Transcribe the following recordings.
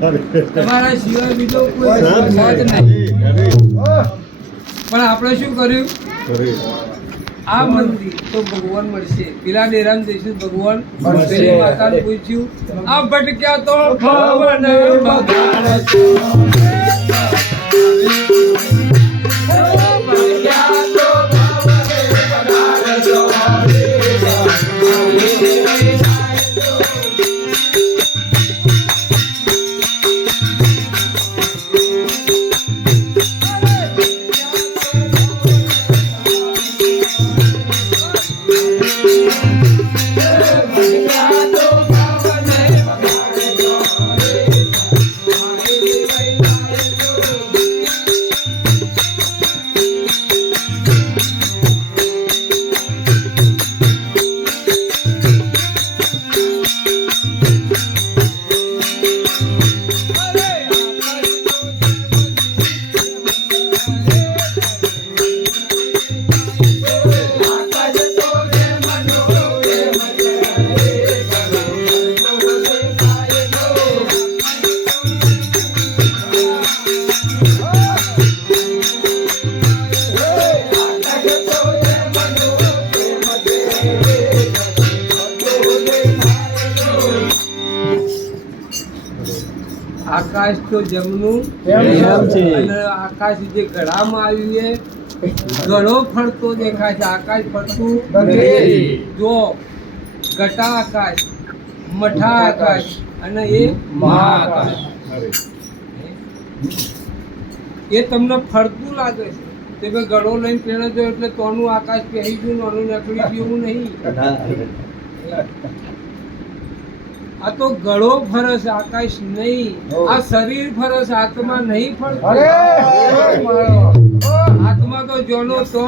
તમારા સિવાય બીજો કોઈ સાથ નહીં. પણ આપણે શું કર્યું? આ મંદિર તો ભગવાન મળશે, પેલા ડેરામ જઈશું ભગવાન મળશે. માતાને પૂછ્યું, આ ભટક્યા તો ભવન બગાડશો. આકાશ તો જમનું અને આકાશ જે ઘડામાં આવ્યું છે, ઘડો ફરતો દેખાય છે, આકાશ ફરતું નથી. જો ઘટા આકાશ, મઠા આકાશ અને એ મહાઆકાશ, એ તમને ફરતું લાગે છે. તે ભાઈ ઘડો લઈને પહેરો છો એટલે તોનું આકાશ પહેરી ગયું, નોનું નકળી ગયું નહીં. આ તો ઘડો ફરસ, આકાશ નહીં. આ શરીર ફરસ, આત્મા નહીં ફરતો. આત્મા તો જોનો તો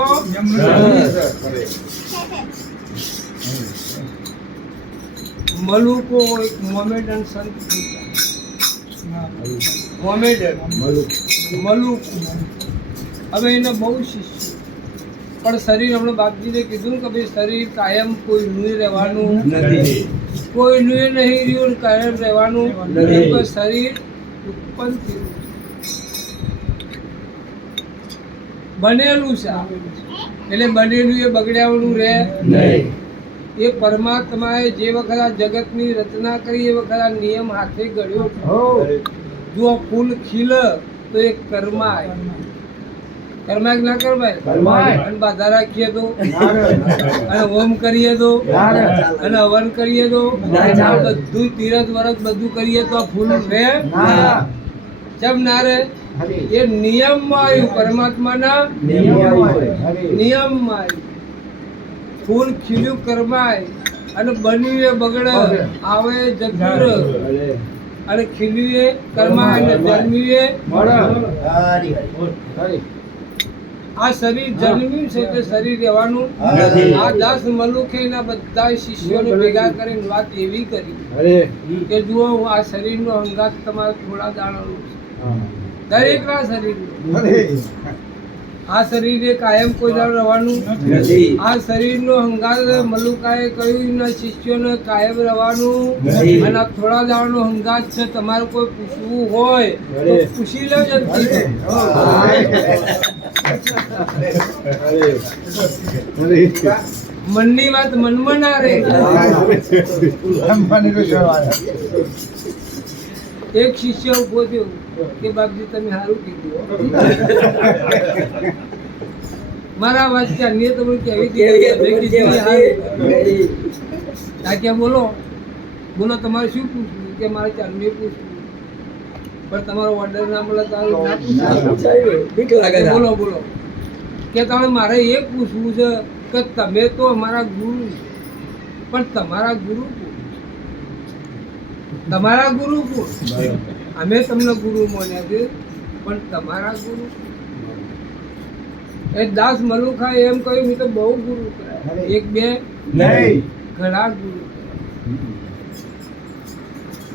મલુકો એક મોમેડન સંત, મોમેડન મલુક. હવે એને બહુ શિષ્ય, પણ શરીર હમણાં બાપજીને કીધું કે ભાઈ શરીર કાયમ કોઈનું રહેવાનું નથી, કોઈનું નહીં રહ્યું, કાયમ રહેવાનું નથી. શરીર ઉત્પન્ન થયું, બનેલું છે, એટલે બનેલું એ બગડ્યાનું રહે નહીં. એ પરમાત્માએ જે વખત આ જગતની રચના કરી એ વખત આ નિયમ હાથે ઘડ્યો. જો ફૂલ ખીલ તો એ કર્માય, કર્માય ના કરવાય. અને બાધા રાખીએ તો, અને હોમ કરીએ તો, અને હવન કરીએ તો, બધું તીરથ વરત બધું કરીએ તો ફૂલ રહે કેમ ના રહે? એ નિયમમાં આવ્યું, પરમાત્માના નિયમમાં આવ્યું. ફૂલ ખીલ્યું કર્માય અને બન્યું એ બગડે, આવે જતું અને ખીલ્યું એ કર્માય અને જન્મ્યું એ મળે. આ શરીર જન્મ્યું છે તે શરીર રહેવાનું નથી. આ 10 મલુખે ના બધા શિષ્યોને ભેગા કરીને વાત એવી કરી કે જુઓ આ શરીરનો અંગાત તમારે થોડા દાણાનું છે, દરેકના શરીરનું. આ શરીરે કાયમ કોઈ દાડો રહેવાનું નથી. આ શરીરનો હંગાત મલુકાએ કહ્યું ના શિષ્યોને કાયમ રહેવાનું અને આ થોડા દાડાનો હંગાત છે. તમારે કોઈ પૂછવું હોય તો પૂછી લેજો. મનની વાત મનમાં ના રહે. એક શિષ્ય ઉભો થયો કે બાપજી તમે સારું કીધું, મારા વાત ચાલીએ તો કેવી બોલો બોલો તમારે શું પૂછવું? કે મારે ચાલુ પૂછવું, પણ તમારો ઓર્ડર ના મળે તો બોલો બોલો. કે તમે મારે એ પૂછવું છે કે તમે તો અમારા ગુરુ, પણ તમારા ગુરુ કોણ? તમારા ગુરુ કોણ? અમે તમને ગુરુ માન્યા છે, પણ તમારા ગુરુ? એ 10 મલુખાએ એમ કહ્યું મેં તો બહુ ગુરુ કર્યા, એક બે નહીં ઘણા ગુરુ,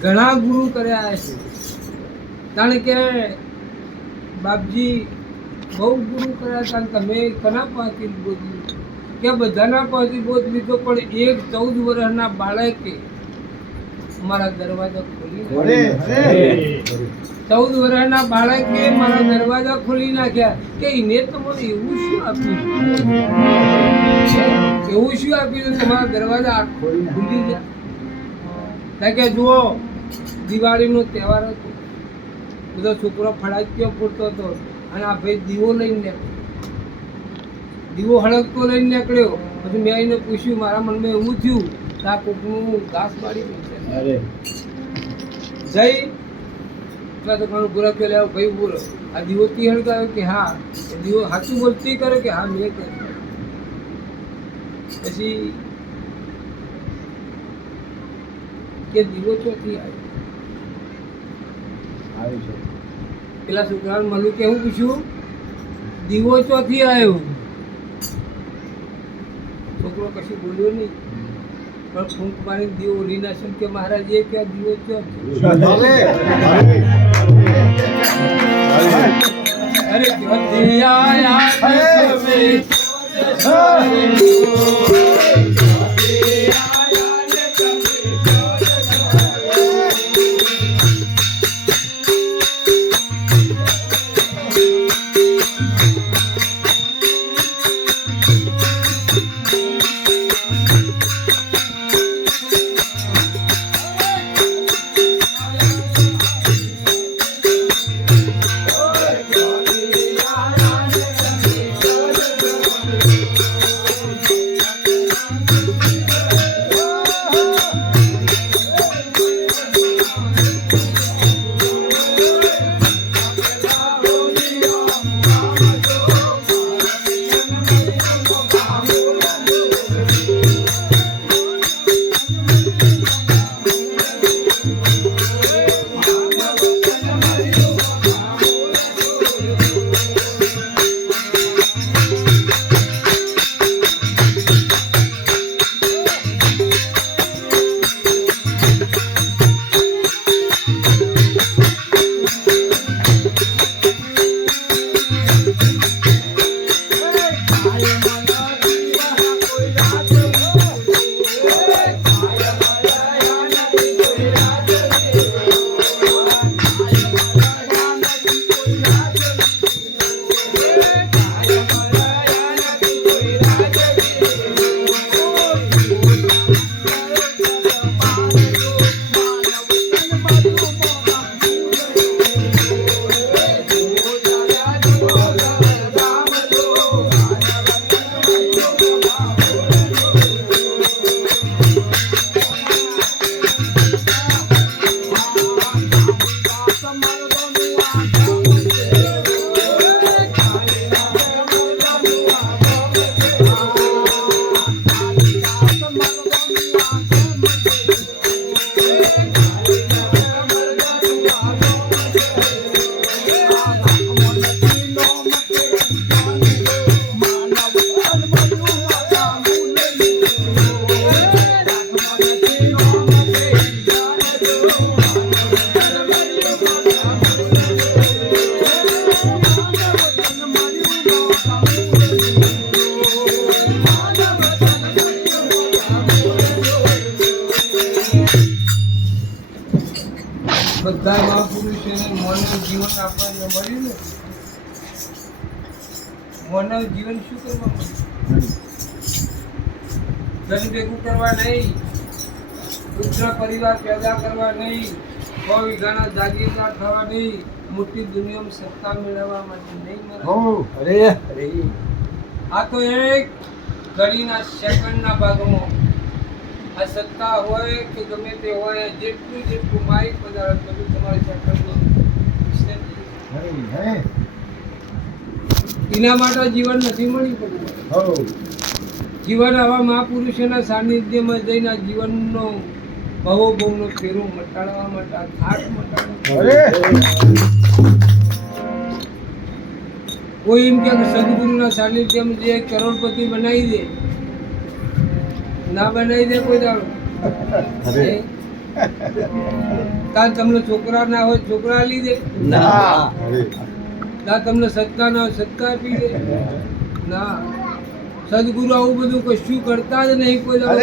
ઘણા ગુરુ કર્યા છે. કારણ કે બાપજી બહુ ગુરુ કર્યા હતા. તમે કના પાસેથી બોધ્યું? કે બધાના પાસેથી બોધ લીધો, પણ એક 14 વર્ષના બાળકે મારા દરવાજા ખોલી નાખ્યા. 14 વર્ષના બાળકે મારા દરવાજા ખોલી નાખ્યા કે એને તમને એવું શું આપ્યું, એવું શું આપ્યું તમારા દરવાજા ખુલી ગયા? કારણ કે જુઓ, દિવાળીનો તહેવાર હતો, બધો છોકરો ફટાકીઓ ફૂટતો હતો અને આ ભાઈ દીવો લઈને નીકળ્યો, દીવો હળગતો લઈને નીકળ્યો. પછી મેં એને પૂછ્યું, મારા મનમાં એવું થયું કે આ કોકનું ઘાસ બાળી ગયું છે. જઈ એટલા તો ઘણું પૂરા પેલા ભાઈ બોલો, આ દીવો તી હળગાવ્યો કે હા, દીવો સાચું બોલતી કરે કે હા મેં કર્યું. પછી કે દીવો ચોથી આવ્યો છે. પેલા છોકરાને મળ્યું કે હું પૂછ્યું, દીવો ચોથી આવ્યો? છોકરો કશું બોલ્યો નહીં, પણ ફૂંક મારી દીવો ઓલી ના છે કે મહારાજ એ કે દીવો ચોથી. અરે ચોથી બધા મહાપુરુષોને માનવ જીવન આપણને મળ્યું ને. માનવ જીવન શું કરવા મળ્યું? ધન ભેગું કરવા નહીં, પુત્ર પરિવાર પેદા કરવા નહીં, 100 વીઘાના જાગીરદાર થવા નહીં, મોટી દુનિયામાં સત્તા મેળવવા માટે નહીં મળે. આ તો એક ઘડીના સેકન્ડના ભાગમાં આ સત્તા હોય કે ગમે તે હોય, જેટલું માઇક પદાર્થ બધું તમારે સેકન્ડમાં એના માટે જીવન નથી મળી પડતું. જીવન આવા મહાપુરુષોના સાનિધ્યમાં જઈને આ જીવનનો ભવોભવનો ફેરો મટાડવા માટે, આ થાક મટાડવા. કોઈ એમ કે સદગુરુના સાનિધ્યમાં જે કરોડપતિ બનાવી દે, ના બનાવી દે કોઈ દાડો. કાલ તમને છોકરા ના હોય છોકરા લીધે ના, તમને સત્તા ના હોય સત્તા આપી દે ના. સદગુરુ આવું બધું કશું કરતા જ નહીં કોઈ દાડો.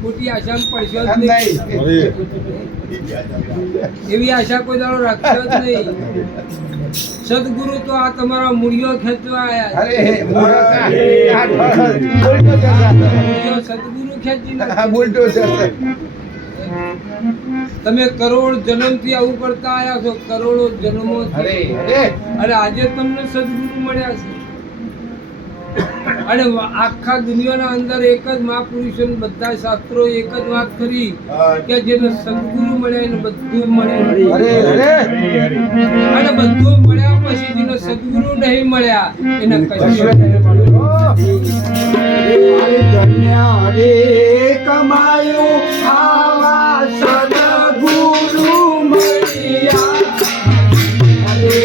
ખોટી આશામાં પડશો જ નહીં. એવી આશા કોઈ દાડો રાખશો જ નહીં. સદગુરુ તો આ તમારા મૂળિયો ખેંચવા આયા. સદગુરુ ખેંચી તમે કરોડ જન્મથી આવું કરતા આયા છો, કરોડો જન્મો. અને આજે તમને સદગુરુ મળ્યા છે. અને આખા દુનિયાના અંદર એક જ મહાપુરુષો બધા શાસ્ત્રો એક જ વાત કરી કે જેને સદગુરુ મળ્યા એને બધું મળે. અને બધું મળ્યા પછી જેને સદગુરુ નહીં મળ્યા એને કશું કમાયું આવા સદગુરુ મળ્યા. એ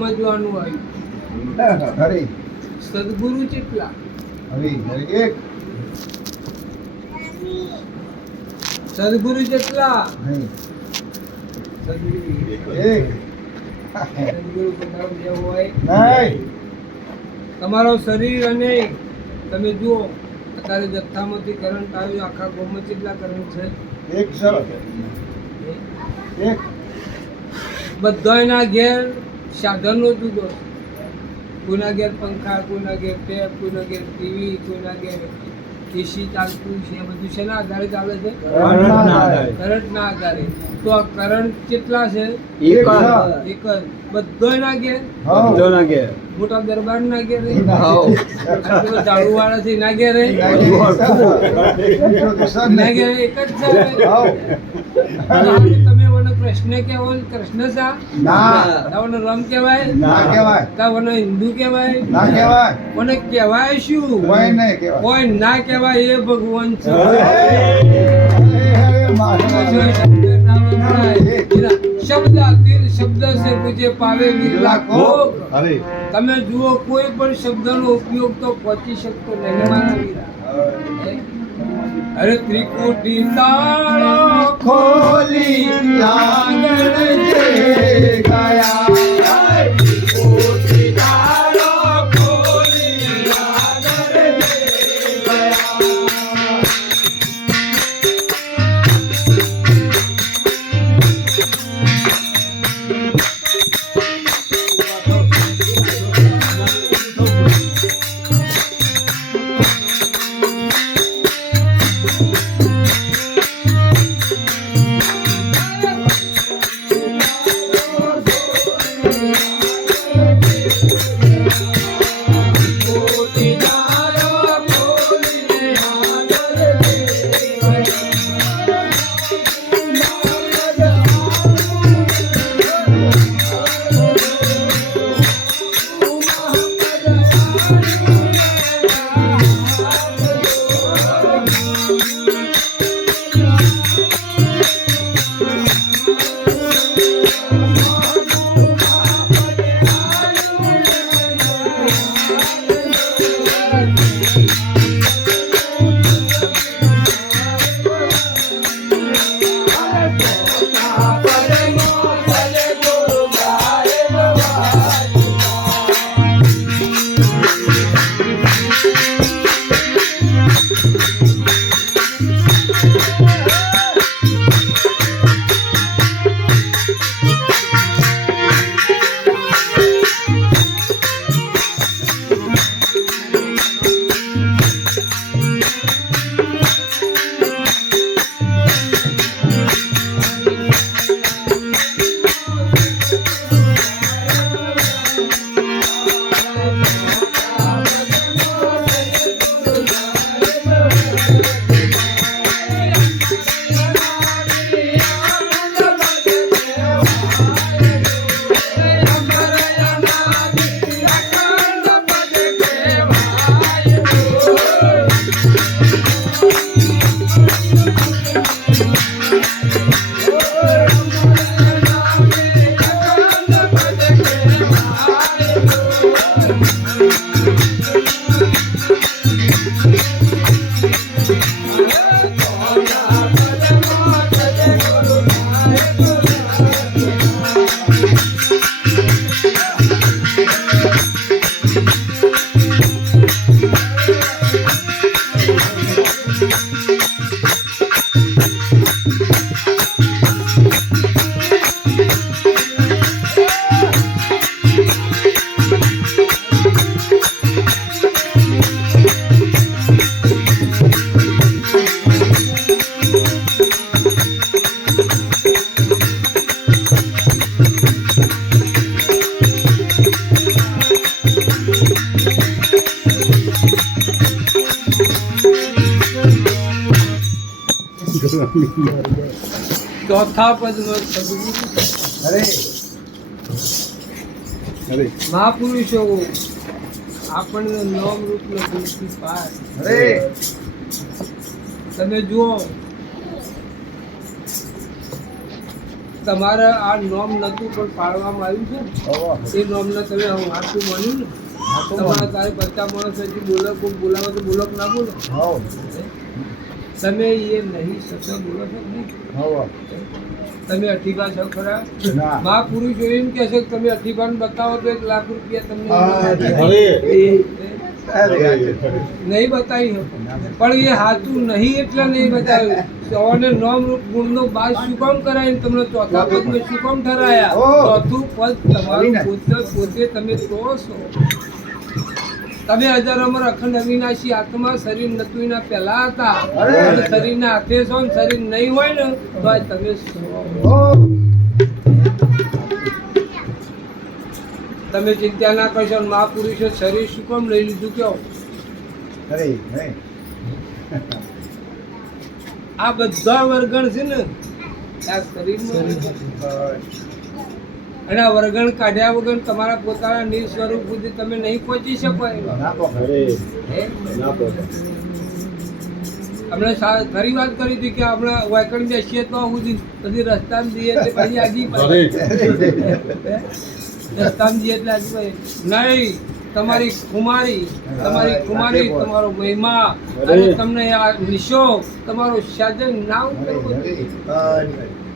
સમજવાનું આવ્યું. સદગુરુ કેટલા? સદગુરુ કેટલા? સદગુરુ હોય તમારો શરીર. અને તમે જુઓ અત્યારે જથ્થામાંથી કરંટ આવ્યો, આખા ગામમાં કેટલા કરંટ છે? બધાના ઘેર સાધનો જુદો. કોઈના ઘેર પંખા, કોઈના ઘેર ટેપ, કોઈના ઘેર ટીવી, કોઈના ઘેર એસી ચાલતું છે. બધું શેના આધારે ચાલે છે? કરંટના આધારે. તો આ કરંટ કેટલા છે? એક જ. બધાના ઘેર, મોટા દરબાર ના ઘેર, ઝાડુ વાળા છે ના ઘેર, ના ઘેર એક જ છે. તમે મને કૃષ્ણ કહેવો, કૃષ્ણ શા? મને રમ કહેવાય? મને હિન્દુ કહેવાય? મને કહેવાય શું? કોઈ ના કહેવાય એ ભગવાન છે. શબ્દ શબ્દ से मुझे पावे विरला को. તમે જુઓ કોઈ પણ શબ્દનો ઉપયોગ તો પહોંચી શકતો નહીં મારા વીરા. અરે ત્રિકુટી તાળો ખોલી આગળ જે ગયા. ચોથા પદમાં સદગુરુ અરે અરે મહાપુરુષો આપણને નામ રૂપ ને ગુણથી પાર. અરે તમે જુઓ તમારે આ નોમ નતું પણ પાડવામાં આવ્યું છે એ નોમને તમે હાથું માન્યું ને તમારા તારે બધા માણસ હજી બોલાવો તો બોલો કે ના બોલો તમે એ નહીં શબ્દ બોલો છો નહીં તમે અઠીબા છો ખરા મહાપુરુષો એમ કહે છે કે તમે અઠીબાન બતાવો તો 1 લાખ રૂપિયા તમને નહીં બતાવી પણ એ સાચું નહીં એટલે નહીં બતાવ્યું. સૌને નામ રૂપ ગુણનો બાદ શું કામ કરાય તમને ચોથા પદમાં શું કામ ઠરાયા? ચોથું પદ તમારું પોતે તમે તો છો. તમે અજર અમર અખંડ અવિનાશી આત્મા શરીર નતું એના પહેલા હતા. શરીરના હાથે છો ને શરીર નહીં હોય ને તો આ તમે છો. તમે ચિંતા ના કરશો. મહાપુરુષો શરીર શું કામ લઈ લીધું કયો? આ બધા વર્ગણ છે ને આ શરીરમાં અને આ વર્ગણ કાઢ્યા વગર તમારા પોતાના નિજ સ્વરૂપ સુધી તમે નહીં પહોંચી શકો. આપણે ખરી વાત કરી હતી કે આપણે વાયકણ બેસીએ તો સુધી પછી રસ્તામાં જઈએ એટલે પછી આગી રસ્તામાં જઈએ એટલે આગી નહીં. તમારી કુમારી તમારો મહિમા અને તમને આ નિશો તમારો સાજન ના ઉતરવો.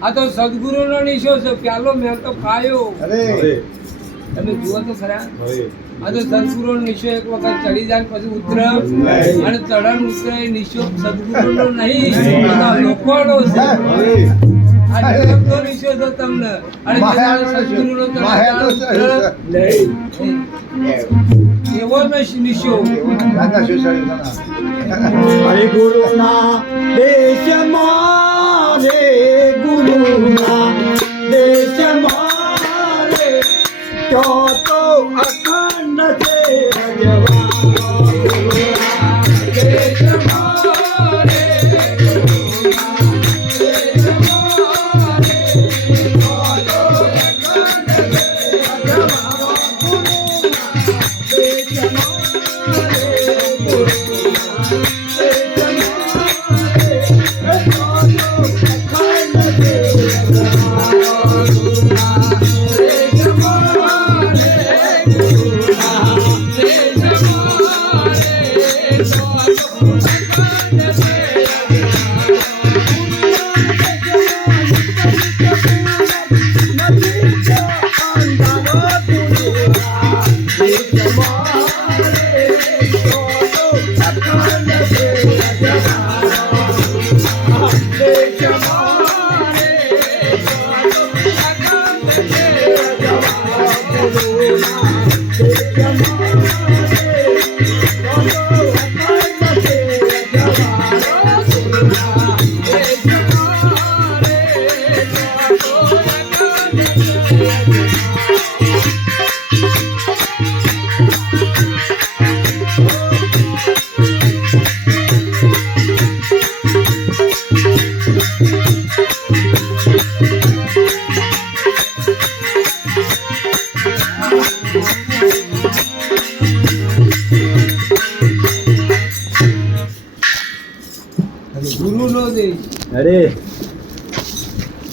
આ તો સદગુરુનો નિશો છે. પ્યાલો મેં તો ખાયો. તમે જુઓ તો ખરા. આ તો સદગુરુનો નિશો એક વખત ચડી જાય પછી ઉતર અને ચડન ઉતરે એ નિશો સદગુરુનો નહીં લોકોનો છે. આ જગતનો નિશો છે તમને અને સદગુરુનો એવો નિશો. હરે ગુરુના દેશમાં રે ગુરુના દેશમાં રે તો અખંડ છે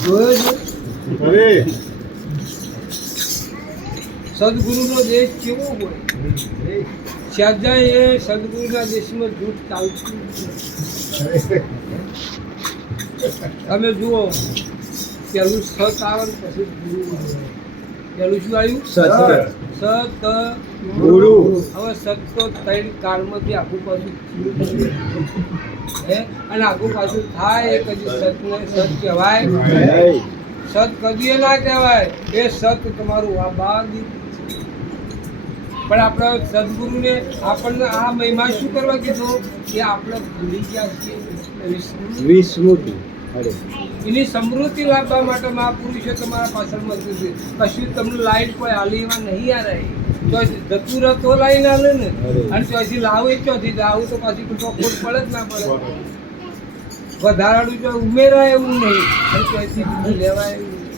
જોયો છે અરે સદગુરુનો દેશ કેવો હોય? સહેજાય એ સદગુરુના દેશમાં જૂઠ ચાલતું નથી. તમે જુઓ, પેલું સત આવે ને પછી ગુરુ આવે. પેલું શું આવ્યું? સત ગુરુ. હવે સત તો ત્રણ કાળમાંથી આખું પાછું હે, અને આખું પાછું થાય એ કદી સતને સત કહેવાય? સત કદી ના કહેવાય. એ સત તમારું આબાદી. પણ આપણા સદગુરુને આપણને આ મહિમા શું કરવા કીધું કે આપણે ભૂલી ગયા છીએ વિસ્મૃતિ. અરે એની સમૃદ્ધિ લાવવા માટે મહાપુરુષો તમારા પાછળ મજબૂત છે. કશું તમને લાઈટ કોઈ હાલી એવા નહીં આ રહી. જો જતું રહે તો લાઈન હાલે ને, અને ચોથી લાવું એ ચોથી લાવું તો પાછી ખોટ પડે જ ના પડે. વધારાનું જો ઉમેરાય એવું નહીં, અને ચોથી બીજું લેવાય એવું નહીં.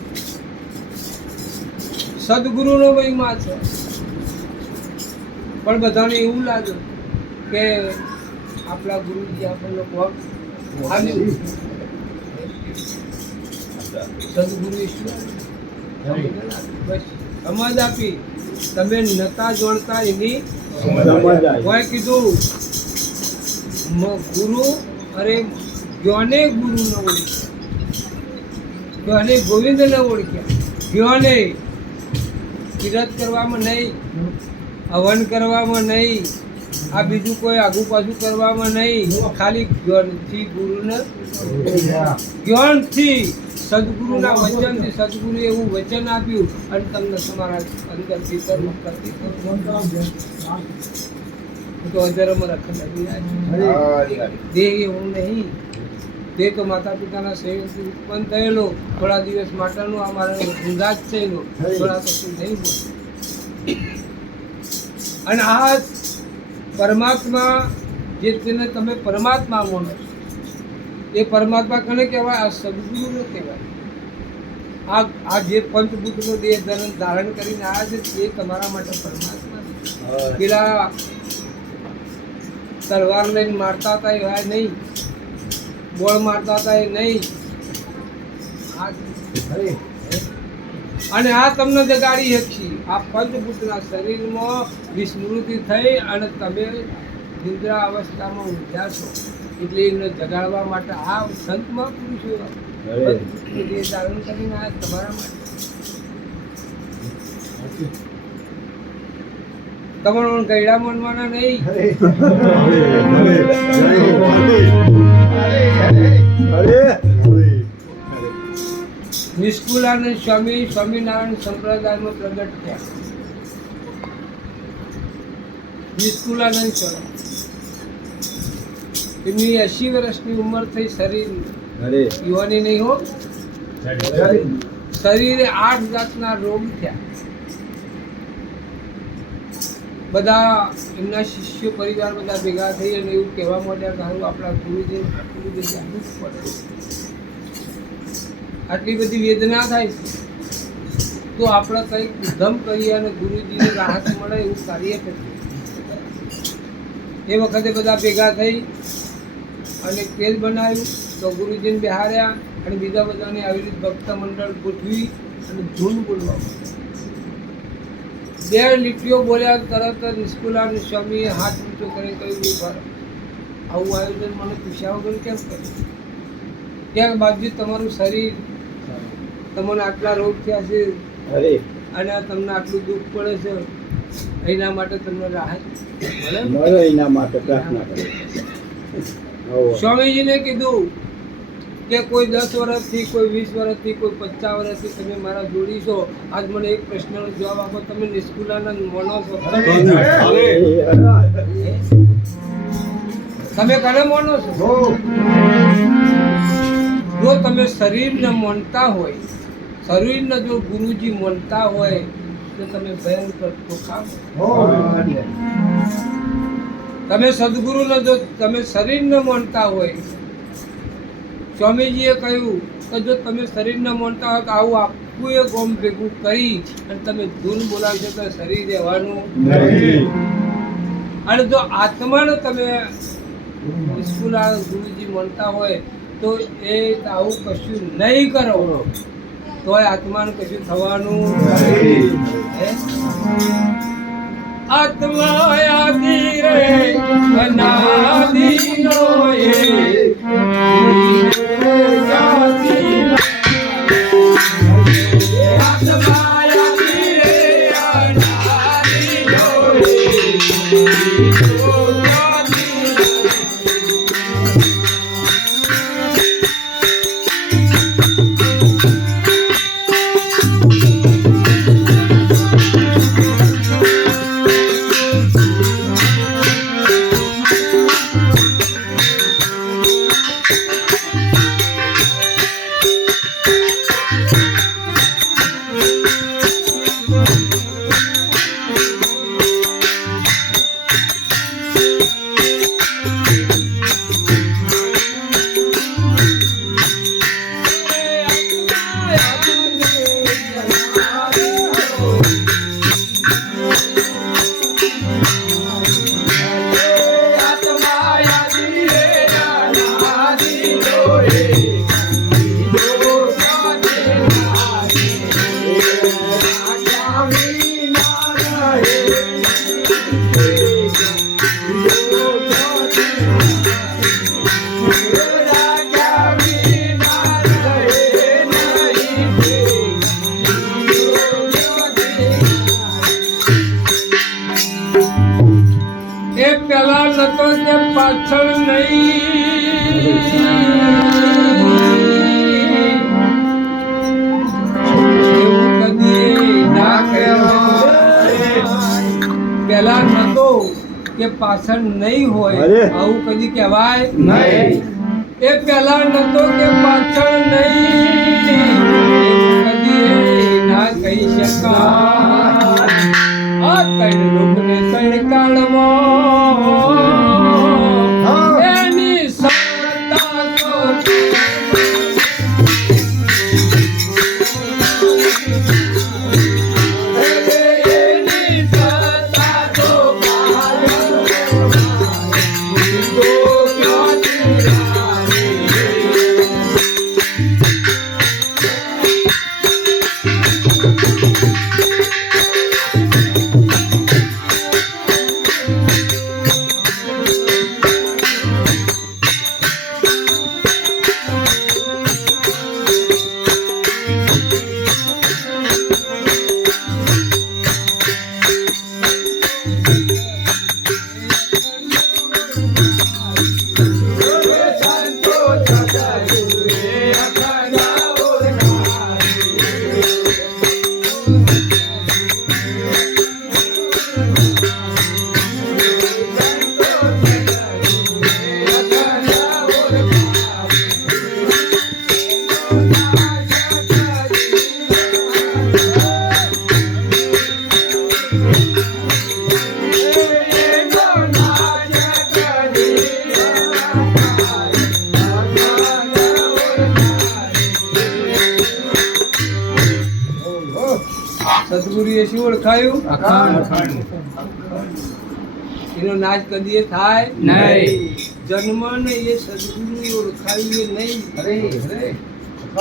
સદગુરુનો મહિમા છે. પણ બધાને એવું લાગે કે આપણા ગુરુજી આપણને કોક આવ્યું. સદગુરુ બસ સમજ આપી. તમે નતા જોડતા એની કોઈ કીધું ગુરુ અરે જ્ઞાને ગુરુ ન ઓળખ્યા, જ્ઞાને ગોવિંદ ન ઓળખ્યા. જ્ઞાને કિરત કરવામાં નહીં, હવન કરવામાં નહીં, આ બીજું કોઈ આગુ પાછું કરવામાં નહીં. ખાલી જ્ઞાનથી ગુરુને, જ્ઞાનથી સદગુરુના વચનથી સદગુરુ એવું વચન આપ્યું અને તમને તમારા અંદરથી કર્મ કરતી તો અધર્મ રખડ દેહ એવું નહીં. દેહ તો માતા પિતાના સેવકથી ઉત્પન્ન થયેલો, થોડા દિવસ માટેનો અમારો અંદાજ થયેલો, થોડા પછી નહીં બોલે. અને આ પરમાત્મા જે તેને તમે પરમાત્મા માનો છો, એ પરમાત્મા કોને કહેવાય? આ સદગુરુને કહેવાય. આ જે પંચભૂતનો દેહ ધારણ કરીને આવ્યા છે એ તમારા માટે પરમાત્મા છે. પેલા તલવાર લઈને મારતા હતા એવા નહીં, બોળ મારતા હતા એ નહીં. અને આ તમને જગાડી શકશે. આ પંચભૂતના શરીરમાં વિસ્મૃતિ થઈ અને તમે નિદ્રા અવસ્થામાં ઊંઘ્યા છો, એટલે એને જગાડવા માટે આ સંતમાં પુરુષો પંચભૂતનો દેહ ધારણ કરીને આ તમારા માટે. તમારો ગયડા માનવાના નહીં. નિષ્કુળાનંદ સ્વામી સ્વામિનારાયણ સંપ્રદાયમાં પ્રગટ થયા. નિષ્કુળાનંદ સ્વામી એમની 80 વર્ષની ઉંમર થઈ. શરીર યુવાની નહીં હો, શરીરે 8 જાતના રોગ થયા. બધા એમના શિષ્યો પરિવાર બધા ભેગા થઈ અને એવું કહેવા માંડ્યા કે હારું આપણા ગુરુજી આટલું બધું જાણવું જ પડે, આટલી બધી વેદના થાય છે તો આપણે કંઈક ઉદ્ધમ કરીએ અને ગુરુજીને રાહત મળે એવું કાર્ય કરીએ. એ વખતે બધા ભેગા થઈ અને તેલ બનાવ્યું તો ગુરુજીને બેહાર્યા અને બીજા બધાને આવી રીતે ભક્ત મંડળ ગોઠવી અને ધૂન બોલવા માંડ્યા. 2 લીટીઓ બોલ્યા તરત જ નિષ્કુળાનંદ સ્વામીએ હાથ ઊંચો કરીને કહ્યું, આવું આયોજન મને પૂછ્યા વગર કેમ કર્યું? ક્યાંક બાજુ તમારું શરીર, તમને આટલા રોગ થયા છે અને તમને આટલું દુઃખ પડે છે, એના માટે તમને રાહત મળે, એના માટે પ્રાર્થના કરે. સ્વામીજીને કીધું કે કોઈ 10 વર્ષથી, કોઈ 20 વર્ષથી, કોઈ 50 વર્ષથી તમે મારા જોડી છો. આજ મને એક પ્રશ્નનો જવાબ આપો, તમે નિષ્કુળાનંદ માનો છો? તમે કોને માનો છો? જો તમે શરીરને માનતા હોય, શરીરને જો ગુરુજી માનતા હોય તો તમે ભયંકર ખોખા. તમે સદગુરુને જો તમે શરીરને માનતા હોય, સ્વામીજીએ કહ્યું કે જો તમે શરીરને માનતા હોય તો આવું આખું એ ગોમ ભેગું કરી અને તમે ધૂન બોલાવશો તો શરીર રહેવાનું નહીં. અને જો આત્માને તમે ગુરુજી માનતા હોય તો એ આવું કશું નહીં કરો તોય આત્માને કશું થવાનું નથી. હે? આત્મા આદિ રે અનાદિનો એ જાતિ આત્મા આદિ રે અનાદિનો એ જાતિ પેલા નતો તે પાછળ પેલા નતો કે પાછળ નહીં હોય આવું કદી કહેવાય નહીં. એ પેલા નતો કે પાછળ નહીં એવું કદી ના કહી શકાય. આ ત્રણ લોકને ત્રણ કાળમાં એની સત્તા તો એની સત્તા તો સદગુરુએ શું ઓળખાયું? એનો નાશ કદી થાય નહીં. જન્મ ને એ સદગુરુ ઓળખાયું નહીં.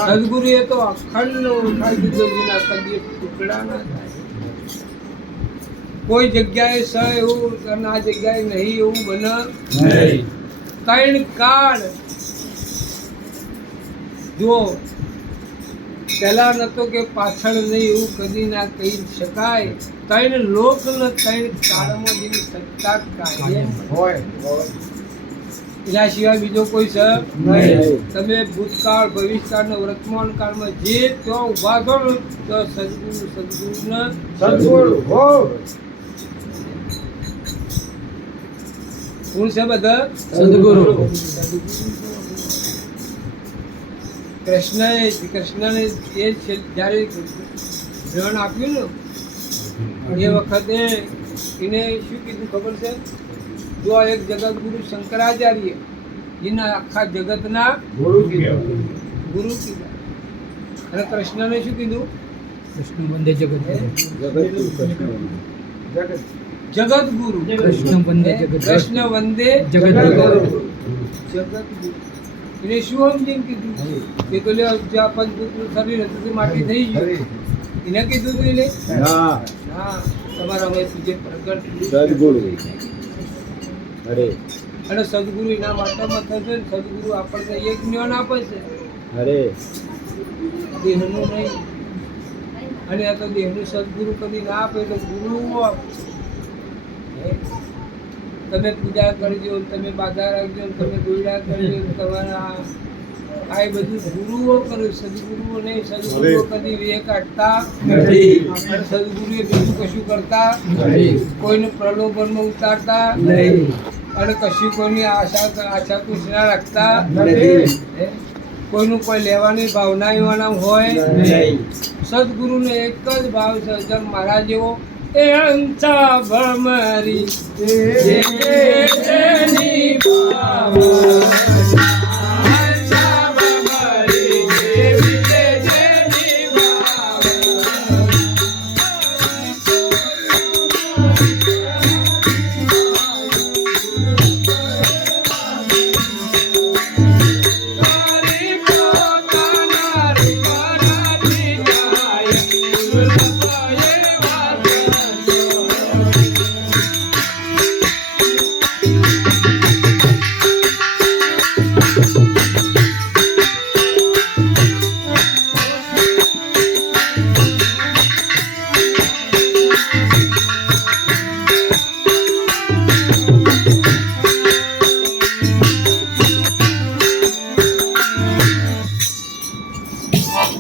સદગુરુ એ તો અખંડ ઓળખાવી દીધો જેના કદી ટુકડા ના થાય. કોઈ જગ્યાએ સ એવું અને આ જગ્યાએ નહીં એવું બને નહીં. ત્રણ કાળ જો પેલા નતો કે પાછળ નહીં એવું કદી ના કહી શકાય. ત્રણ લોક ને ત્રણ કાળમાં જેની સત્તા કાયમ હોય એના સિવાય બીજો કોઈ છે નહીં. તમે ભૂતકાળ ભવિષ્યકાળ ને વર્તમાન કાળમાં જે ત્યાં ઉભા છો ને તો સદગુરુ ને સદગુરુ હો. કોણ છે બધા? સદગુરુ. કૃષ્ણને એ જ્યારે ગ્રહણ આપ્યું ને એ વખતે એને શું કીધું ખબર છે? જો આ એક જગતગુરુ શંકરાચાર્ય એના આખા જગતના ગુરુ કીધા. અને કૃષ્ણને શું કીધું? કૃષ્ણ વંદે જગત જગતગુરુ. કૃષ્ણ વંદે જગતગુરુ. એને શું સમજીને કીધું કે તો લે જ્યાં પંચભૂતનું શરીર હતું તે માટી થઈ ગયું એને કીધું તું એને ના હા તમારા હવે પૂજ્ય પ્રગટ સદગુરુ અરે અને સદગુરુ એના માતામાં થશે ને સદગુરુ આપણને એક જ્ઞાન આપે છે અરે દેહનું નહીં અને આ તો દેહનું સદગુરુ કદી ના આપે તો ગુરુઓ આપે હે? તમે પૂજા કરજો તમે બાધા રાખજો તમે દોયડા કરજો તમારા આ એ બધું ગુરુઓ કરે સદગુરુઓ નહીં સદગુરુઓ કદી વિવેક કાઢતા નથી. અને સદગુરુએ બીજું કશું કરતા કોઈને પ્રલોભનમાં ઉતારતા અને કશું કોઈની આશા તૃષ્ણા રાખતા નથી. હે? કોઈનું કોઈ લેવાની ભાવના એવાના હોય સદગુરુનો એક જ ભાવ છે જેમ મારા જેવો એ અંતા ભમરી જેની ભાવ અંતા ભમરી જેની ભાવ તારી પોતાના રૂપાથી જાય ઉલપાયે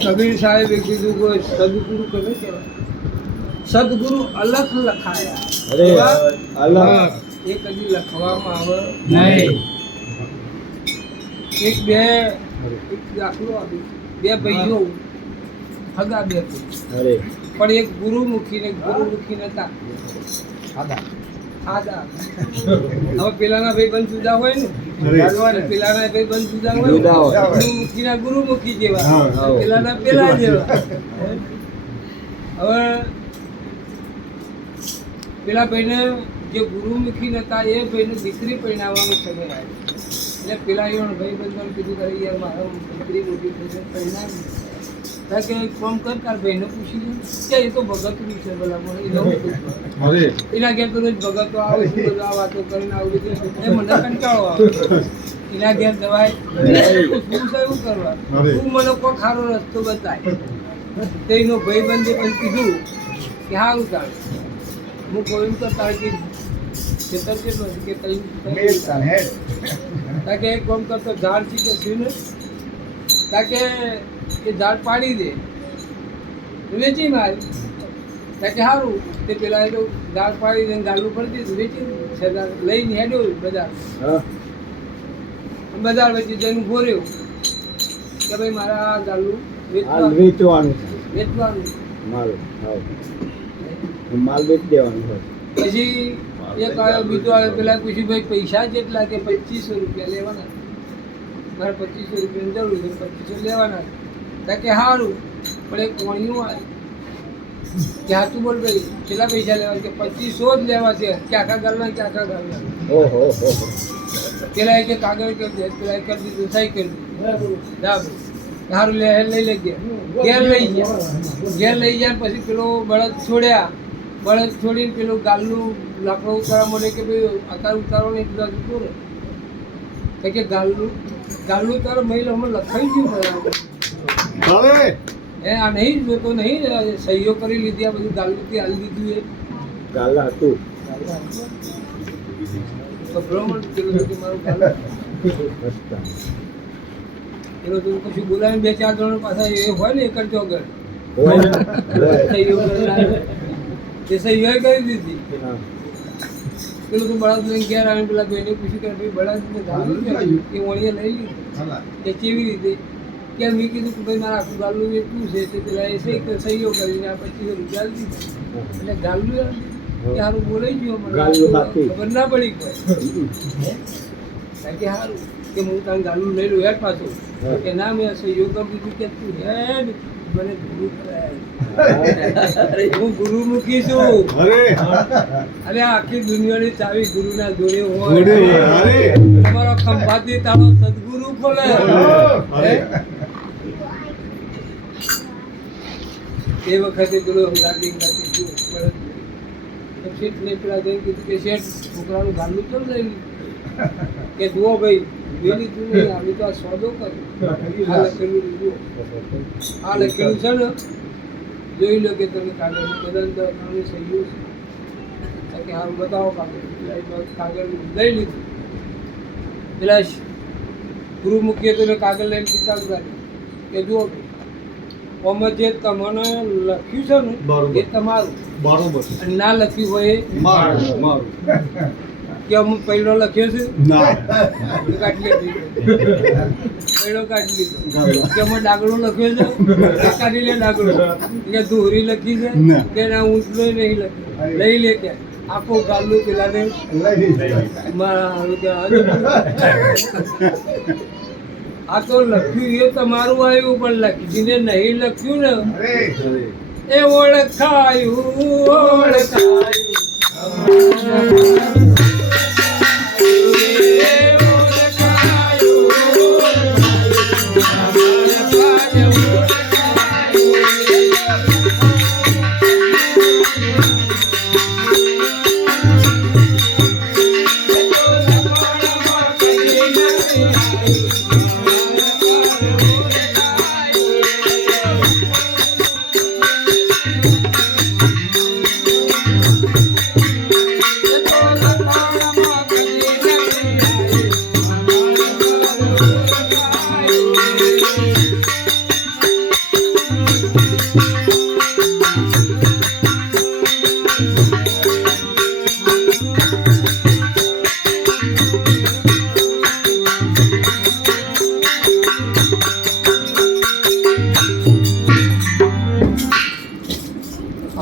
કબીર સાહેબે કીધું કે સદગુરુ કને કહેવાય સદગુરુ અલખ લખાયા અરે એવા અલગ એ કદી લખવામાં આવે નહીં એક દાખલો આપ્યો બે ભાઈઓ હગા બે ભાઈ અરે પણ એક ગુરુમુખી ને ગુરુમુખી નતા આદા હવે પેલાના ભાઈ બંધ જુદા હોય ને પેલાના ભાઈ બંધ જુદા જુદા હોય હોય. ગુરુમુખી ના ગુરુમુખી જેવા હા. પેલાના પેલા જેવા હવે પેલા ભાઈને જે ગુરુમુખી નતા એ ભાઈને દીકરી પરણાવવાનો સમય આવ્યો એટલે પેલા એવા ભાઈ બંધોને કીધું કરે યાર મારા દીકરી મોટી થઈ છે પરણાવી કારણ કે એક કામ કર તાર ભાઈને પૂછી લે કે એ તો ભગતની છે ભલા મને એ નવું પૂછવા એના ઘેર તો રોજ ભગતો આવે શું બધું આ વાતો કરીને આવું બધું એ મને કંટાળો આવે એના ઘેર દવાય શું છે એવું કરવા તું મને કોઈ ખારો રસ્તો બતાય તો એનો ભાઈ બંધે પછી કીધું કે સારું તારે હું કોઈ તો તારે કે ખેતર કેટલો છે કે તઈ તાકે એક કામ કરતો ઝાડ છે કે શું ને તાકે એ ઝાડ પાડી દે વેચી મારી તાકે સારું તે પેલા એ તો ઝાડ પાડી દે ગાલું પડી દીધું વેચી સદા લઈને હેડ્યો બજાર હા બજાર વેચી જઈને ગોર્યો કે ભાઈ મારા આ ગાલું હાલ વેચવાનું છે. વેચવાનું માલ હા માલ વેચી દેવાનું હોય પછી એક આવ્યો બીજો આવ્યો પેલા પૂછ્યું ભાઈ પૈસા જેટલા કે 2500 રૂપિયા લેવાના મારે 2500 રૂપિયાની જરૂર છે 2500 લેવાના તાકે સારું પણ એક વણિયું આવે કે હાથું બોલ ભાઈ કેટલા પૈસા લેવા કે 2500 જ લેવા છે કે આખા ગાલના કે આખા ગાલના ઓહો હો પેલા એક કાગળ કરી દે પેલા એક કરી દીધું સહી કરી દીધું સારું લઈ લે ઘેર લઈ ગયા પછી પેલો બળદ છોડ્યા બળદ છોડીને પેલું ગાલનું લાકડો ઉતારવા મળે કે ભાઈ અત્યારે ઉતારવાનું એક બધા જતું ને કે ગાલનું તારે મહિલા અમે લખાઈ ગયું બરાબર એ આ નહીં જોતો નહીં સહીઓ કરી લીધી આ બધું ગાલનું હાલી દીધું એ ગાલા હતું તો બ્રાહ્મણ પેલું તો કે મારું ગાલ રસ્તા પેલો તો કશું બોલાવીને બે ચાર જણ પાછા એ હોય ને એક જ વગર હોય ને? સહીઓ કરી તે સહીઓ કરી દીધી હા. પેલું તો બળદ લઈને ઘેર આવીને પેલા ભાઈને પૂછ્યું કે ભાઈ બળદ ગાલું છે એ વણીએ લઈ લીધું કે કેવી રીતે કે મેં કીધું કે ભાઈ મારા આખું ગાલું એટલું છે તે પેલા એ સહીઓ કરીને આ 2500 રૂપિયા આપી દીધા એટલે ગાલું કે સારું બોલાઈ ગયો મને ગાલું બાકી. ખબર ના પડી કોઈ કે સારું કે હું તારું ગાલું લઈ લઉં હેઠ પાછું કે ના મેં સહીઓ કરી દીધું કે તું હેડ મને ગુરુ કરાય હું ગુરુમુખી છું અરે આખી દુનિયાની ચાવી ગુરુના જોડે હોય તમારો ખંભાતી તાળો સદગુરુ ખોલે હે? એ વખતે પેલો ગાડી શેઠ ને પેલા જઈને કીધું કે શેઠ છોકરાનું ગાડલું તો લઈ લીધું કે જુઓ ભાઈ વેલી તું નહીં આવી તો આ સોદો કર્યો આ લખેલું જુઓ આ લખેલું છે ને જોઈ લો કે તમે કાગળ બધાની સહીઓ છે કે હાલ બતાવો કાગળ કાગળ લઈ લીધું પેલા ગુરુ મૂકીએ તો કાગળ લઈને પિતા કે જુઓ આમાં જે તમને લખ્યું છે ને એ તમારું બરોબર અને ના લખ્યું હોય એ મારું કે અમુક પહેલો લખ્યો છે ના તો કાઢી લીધો પહેલો કાઢી લીધો કે આમાં ડાગડો લખ્યો છે કાઢી લે ડાગડો કે દોરી લખી છે કે ના ઊંચલો નહીં લખ્યું લઈ લે કે આખો ગાલું પેલાને આ તો લખ્યું એ તમારું આવ્યું પણ લખીને નહીં લખ્યું ને એ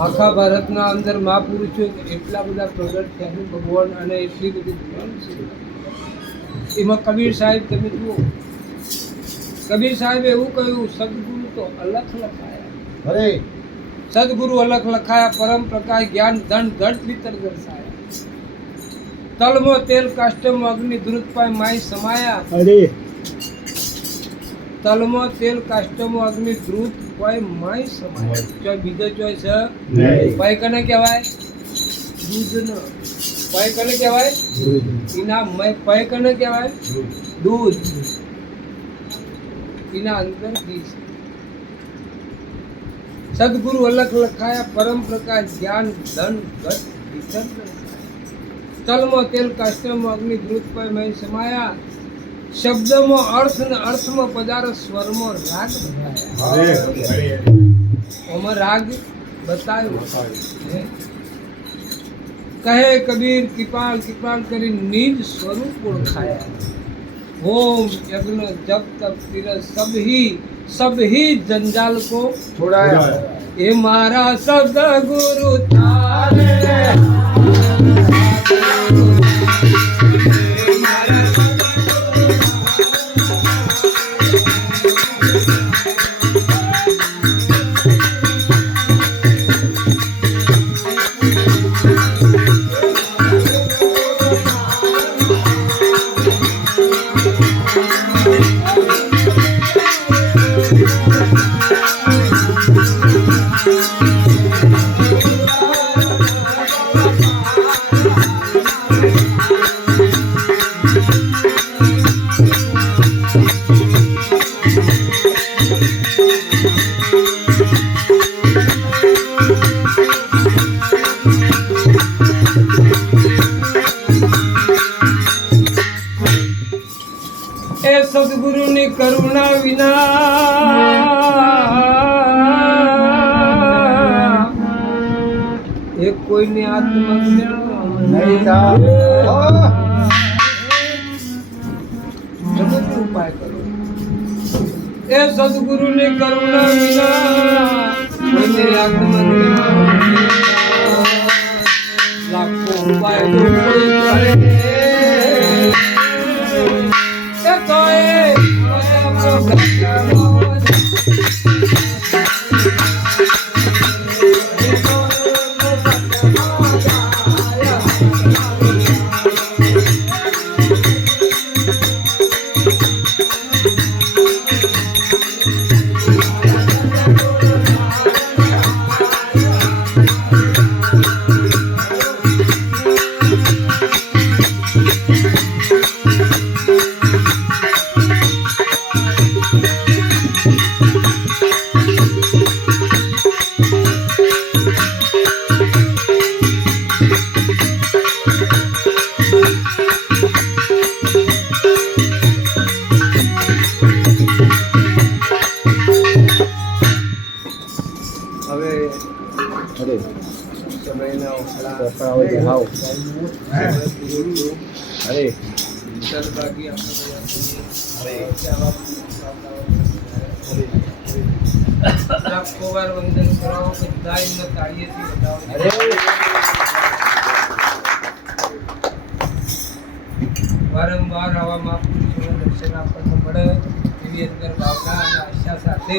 આખા ભારતના અંદર મહાપુરુષો એટલા બધા પ્રગટ થયા છે ભગવાન અને એટલી બધી જ્ઞાન છે એમાં કબીર સાહેબ તમે જુઓ કબીર સાહેબ એવું કહ્યું સદગુરુ તો અલખ લખાયા અરે સદગુરુ અલખ લખાયા પરમ પ્રકાશ જ્ઞાન ધન ધડ ભીતર દર્શાયા તલમો તેલ કાષ્ટમ અગ્નિ ધ્રુત પાય માય સમાયા અરે તલમો તેલ કાષ્ટમો અગ્નિ ધ્રુત પાય માય સમાયા જો બીજો ચોઈસ નહીં. પાય કને કહેવાય દૂધ ન પાય કને કહેવાય એના પાય કને કહેવાય દૂધ એના અંદર ઘી છે સદગુરુ અલખ લખાયા પરમ પ્રકાશ જ્ઞાન ધન ઘટ ભીતર તલમાં તેલ કાષ્ટમાં અગ્નિ ધ્રુત પાય મય સમાયા શબ્દમાં અર્થ ને અર્થમાં પદાર્થ સ્વરમાં રાગ બતાયા ઓમાં રાગ બતાવ્યો કહે કબીર કૃપાલ કૃપાલ કરી નિજ સ્વરૂપ ઓળખાયા होम यज्ञ जब तब तीरथ सब ही जंजाल को છોડાયા ये मारा शब्द गुरु तारे સદગુરુની કરુણા વિના એ કોઈની આત્મજ્ઞાન નહીં થાય. જગત ઉપાય કરો એ સદગુરુની કરુણા વિના કોઈની આત્મજ્ઞાન લાખો ઉપાય તો કોઈ કરે હવે અરે સમયના ઓખલા કપડા હોય છે, હાવ. અરે બાકી આપણે વાર વંદન કરાવો બધા એમને તાળીએથી બતાવો. વારંવાર આવા મહાપુરુષોને દર્શન આપણને મળે એવી અંદર ભાવના અને આશા સાથે